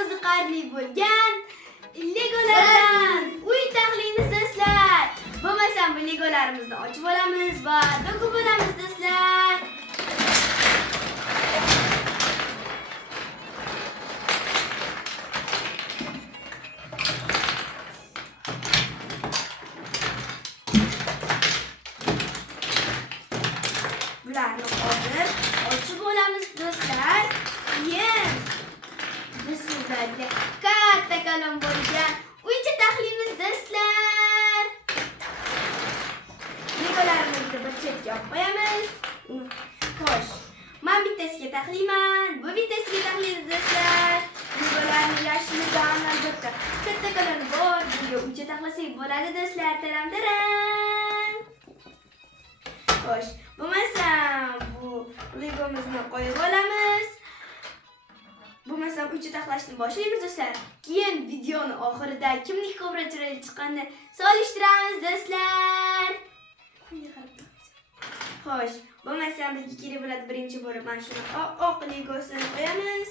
qiziqarli bo'lgan Legolardan uy taxliymiz do'stlar. Bo'lmasam bu Legolarimizni ochib olamiz va to'kib olamiz do'stlar. Bularni hozir ochib olamiz do'stlar. Keyin biz sizlarga kattakon bo'lgan uycha taxliymiz do'stlar. Legolarimizni bir chetga olib qo'yamiz. Xo'sh, men bittasiga taxliyman, bu bittasiga taxlaydi do'stlar. Legolarni yashilidan albatta kattakon bor. Bunga uycha taxlasak bo'ladi do'stlar. Taram. Xo'sh, bo'lmasam bu Legomizni qo'yib olamiz. Bo'lmasam uycha taxlashni boshlaymiz do'stlar. Keyin videoni oxirida kimning ko'proq chiroyli chiqqanini solishtiramiz do'stlar. Xo'sh, bo'lmasam bizga kerak bo'ladi birinchi bo'lib mana shuni oq Legosini qo'yamiz.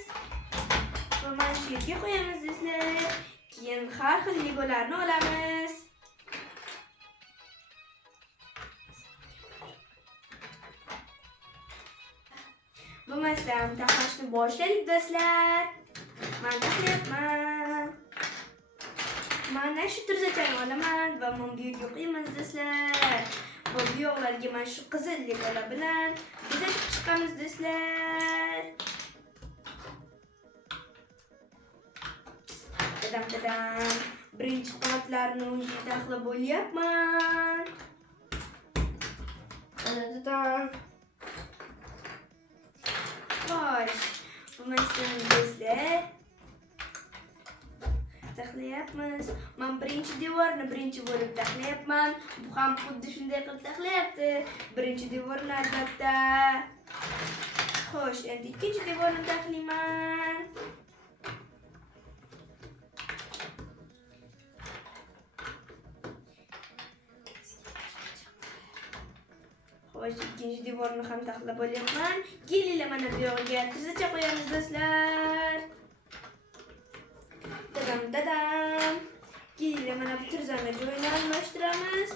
Va mana shu yerga qo'yamiz do'stlar. Keyin har xil Legolarni olamiz. Bo'lmasam taxlashni boshladik do'stlar. Men taxlayapman. Mana shu turzachani olaman va men bu yerga qo'yamiz do'stlar. Bu yo'qlarga mana shu qizil Legolar bilan bezatib chiqamiz do'stlar. Dadam. Birinchi qanotlarni o'zim taxlab bo'lyapman. Dadam. Xo'sh, bo'lmasam do'stlar taxlayapmiz. Men birinchi devorni birinchi bo'lib taxlayapman. Bu ham xuddi shunday qilib taxlayapti. Birinchi devorni albatta. Xo'sh, endi ikkinchi devorni taxlayman. Xo'sh, ikkinchi devorni ham taxlab olyapman. Kelinglar mana bu yerga tizzacha qo'yamiz do'stlar. Dadam. Keyin mana bu tirzani joyini almashtiramiz.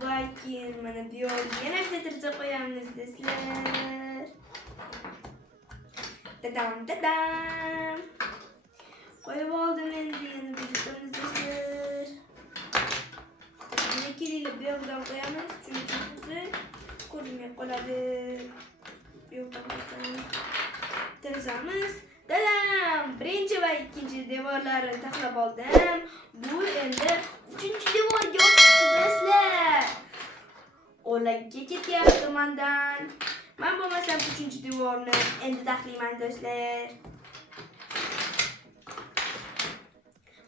Va keyin mana bu yerga yana bitta tirza qo'yamiz do'stlar. Dadam. Qo'yib oldim endi bezatamiz do'stlar. Mana kelinglar bu yerdan qo'yamiz. Chunki bizni ko'rinmay qoladi. Bu yerdan tirzamiz. Dadam, birinchi va ikkinchi devorlarni taxlab oldim. Bu endi uchinchi devorga o'tdi do'stlar. O'lakka ketyapti mendan. Men bo'lmasam uchinchi devorni endi taxlayman do'stlar.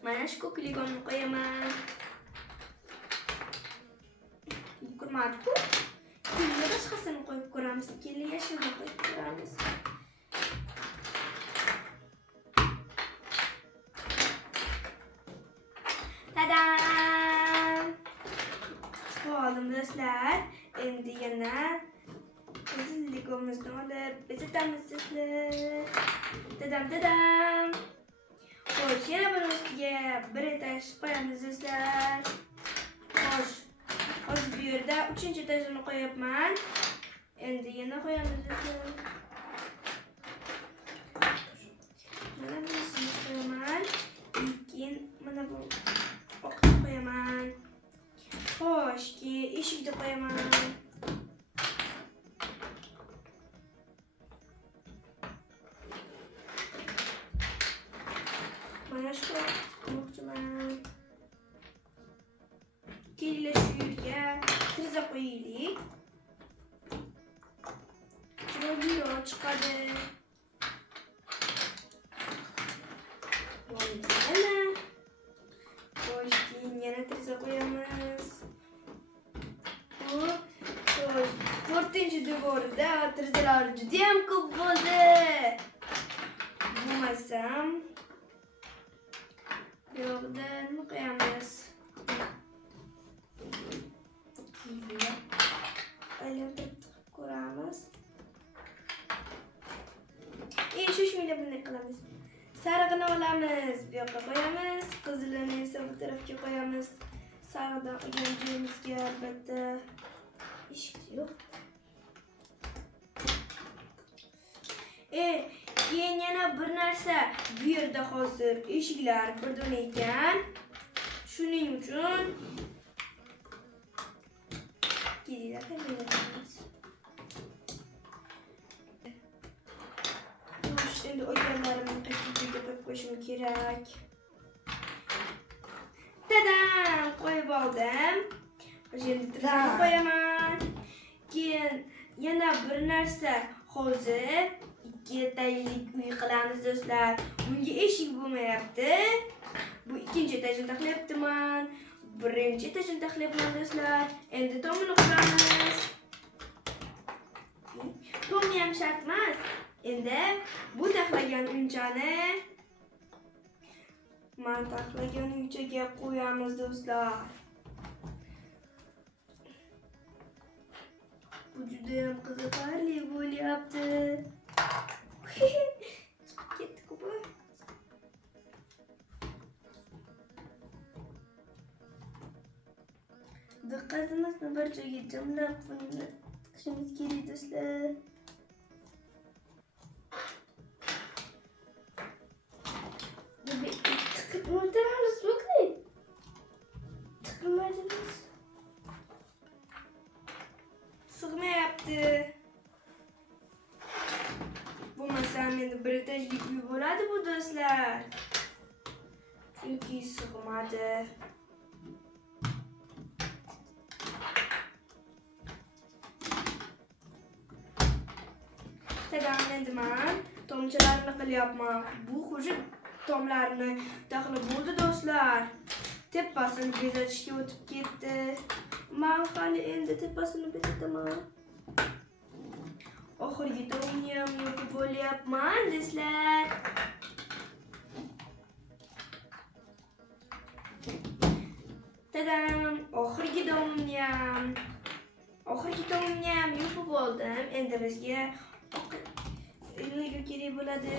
Mana shu ko'k Legoni qo'yaman. Ko'rmadingmi? Keyin boshqasini qo'yib ko'ramiz. Keyin yashilni qo'yib ko'ramiz. Tadam! Oldim do'stlar. Endi yana qizil Legomizni olib bezatamiz do'stlar. Dadam. Xo'sh, yana bir ustiga bir etaj qo'yamiz do'stlar. Xo'sh, hozir bu yerda 3-etajini qo'yapman. Endi yana qo'yamiz do'stlar. Mana bunisini qo'yaman. Keyin mana bu oqni qo'yaman. Xo'sh, keyin eshikni qo'yaman. Mana shu qo'ymoqchiman. Keyin shu yerga tirza qo'yaylik. Chiroyli chiqadi. Xo'sh, keyin yana tirza qo'yamiz. Xo'sh, 4-devorda tirzalar juda ham ko'p bo'ldi. Bo'lmasam bu yerda nima qo'yamiz? Aylantirib ko'ramiz. Shoshmanglar bunday qilamiz. Sarig'ini olamiz. Bu yoqqa qo'yamiz. Qizilini esa bu tarafga qo'yamiz. Sarig'dan qilgan joyimizga albatta eshik yo'q. Keyin yana bir narsa, bu yerda hozir eshiklar birdon ekan. Shuning uchun kelinglar, qilamiz. Endi o'yinlarimni qayerga qo'yib qo'yishim kerak. Tadam! Qo'yib oldim. Endi tizimga qo'yaman. Keyin yana bir narsa, hozir ikkitaylik uy qilamiz do'stlar. Bunga eshik bo'lmayapti. Bu ikkinchi etajni taxlayapman. Birinchi etajni taxlayapman do'stlar. Endi tomini quramiz. Tomni ham shart emas. Endi bu taxlagan uychani men taxlagan uychaga qo'yamiz do'stlar. Bu juda ham qiziqarli bo'lyapti. Ketdi-ku bu. Diqqatimizni bir joyga jamlab qilishimiz kerak do'stlar. O'tiramiz, bakay. Tiqilmadingiz. Sig'mayapti. Bo'lmasam endi bir etajlik uy bo'ladi bu do'stlar. Chunki sig'madi. Tadam, endi men tomchalarni qilyapman. Bu xo'ja tomlarni taxlab bo'ldi do'stlar. Tepasini bezatishga o'tib ketdi. Men hali endi tepasini bezataman. Oxirgi tomni ham yo'q bo'lyapman do'stlar. Tadam, oxirgi tomni ham yo'q bo'ldim. Endi bizga nega kerak bo'ladi?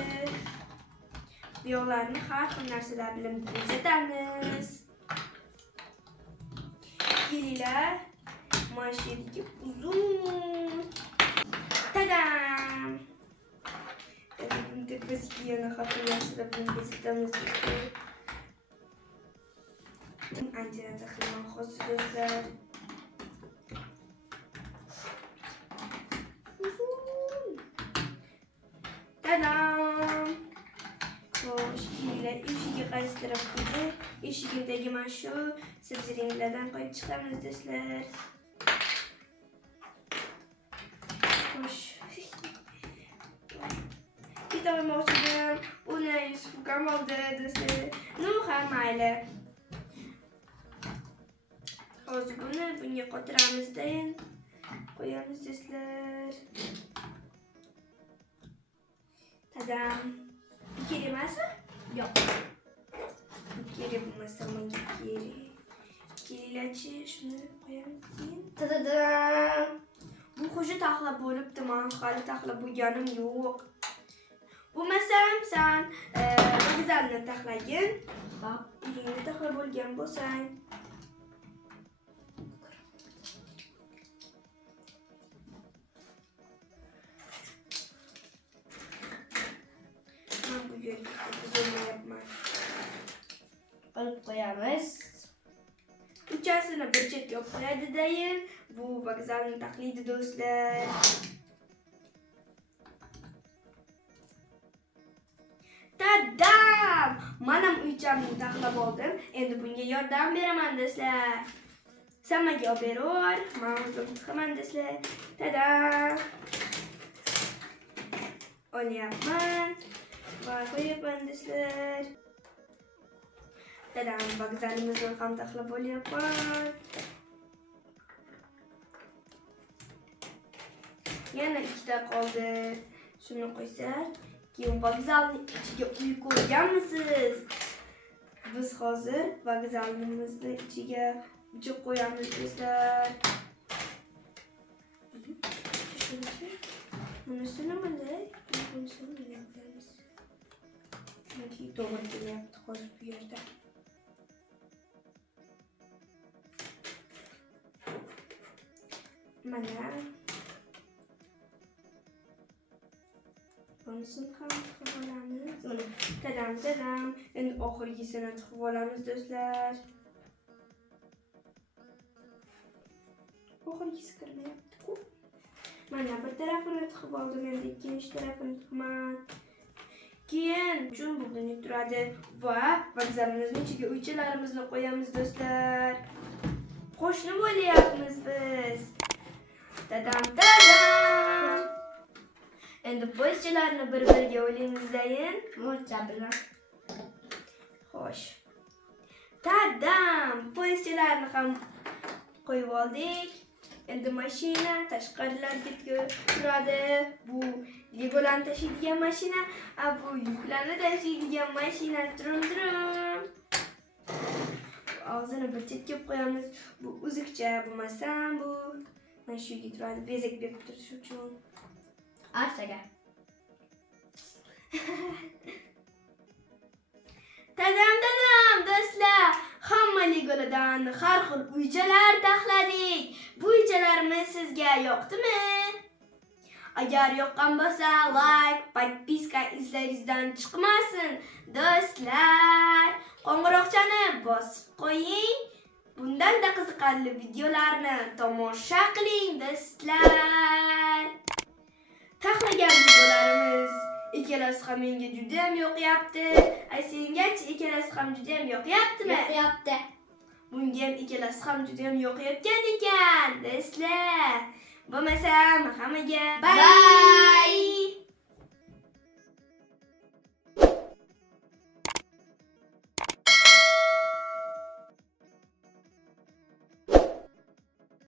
Bu yo'llarni har xil narsalar bilan bezatamiz. Kelinglar, mana shu yerga uzun. Tadam! Endi tepasiga yana har xil narsalar bilan bezatamiz. Ancha taxlaman hozir do'stlar. Tadam! Xo'sh, kelinglar, eshikka qaysi tarafga edi? Eshigidagi mana shu sabziranglardan qo'yib chiqamiz do'stlar. Xo'sh. Bitta olmoqchi edim. Uni Yusuf ukam oldi do'stlar. No, ha, mayli. Hozir bunga qotiramiz-da, qo'yamiz do'stlar. Tadam. Kerak emasmi? Yo'q. Kerak bo'lmasa menga kerak. Kelinglarchi, shuni qo'yamiz keyin. Tadam. Bu xo'ja taxlab bo'libdi, men hali taxlab bo'lganim yo'q. Bo'lmasam sen vokzalni taxlagin. Uyingni taxlab bo'lgan bo'lsang. Men bu yerga qo'ymayapman. Olib qo'yamiz. Uchasini bir chetga olib qo'yadi-dayin. Bu vokzalni taxlaydi do'stlar. Tadam! Men ham uychamni taxlab oldim. Endi bunga yordam beraman do'stlar. Samaga olib berar, men o'zim chiqaman do'stlar. Tadam! Olyapman. Va qo'yaman do'stlar. Tadam, vokzalimizni ham taxlab olyapman. Yana ikkita qoldi. Shuni qo'ysak, keyin vokzalni ichiga uy ko'rganmisiz? Biz hozir vokzalimizni ichiga uy qo'yamiz do'stlar. Bunisini bunday, bunisini bunday qo'yamiz. To'g'ri kelyapti hozir bu yerda. Mana bunisini ham tiqib olamiz. Mana tadam. Endi oxirgisini tiqib olamiz do'stlar. Oxirgisi kirmayapti-ku. Mana bir tarafini tiqib oldim, endi ikkinchi tarafini tiqaman. Keyin uchun bugunlik turadi va vokzalimizning ichiga uychalarimizni qo'yamiz do'stlar. Qo'shni bo'lyapmiz biz. Tadam. Endi poyezchalarni bir-biriga o'ylingizdayin. Mo'lja bilan. Xo'sh. Tadam! Poyezchalarni ham qo'yib oldik. Endi mashina tashqarilarga turadi. Bu Legolarni tashiydigan mashina, bu yuklarni tashiydigan mashina. Turum. Og'zini bir chetga qo'yamiz. Bu uzukcha bo'lmasam bu mana shu yerga turadi. Bezak berib turish uchun. Archaga. Tadam do'stlar, hamma Legolardan har xil uychalar taxladik. Bu uychalarimiz sizga yoqdimi? Agar yoqqan bo'lsa, like, podpiska izlaringizdan chiqmasin. Do'stlar, qo'ng'iroqchani bosib qo'ying. Bundan-da qiziqarli videolarni tomosha qiling do'stlar. Taxlagan videolarimiz ikkalasi ham menga juda ham yoqyapti. Sengachi ikkalasi ham juda ham yoqyaptimi? Yoqyapti. Bunga ham ikkalasi ham juda ham yoqayotgan ekan, do'stlar. Bo'lmasam hammaga bye.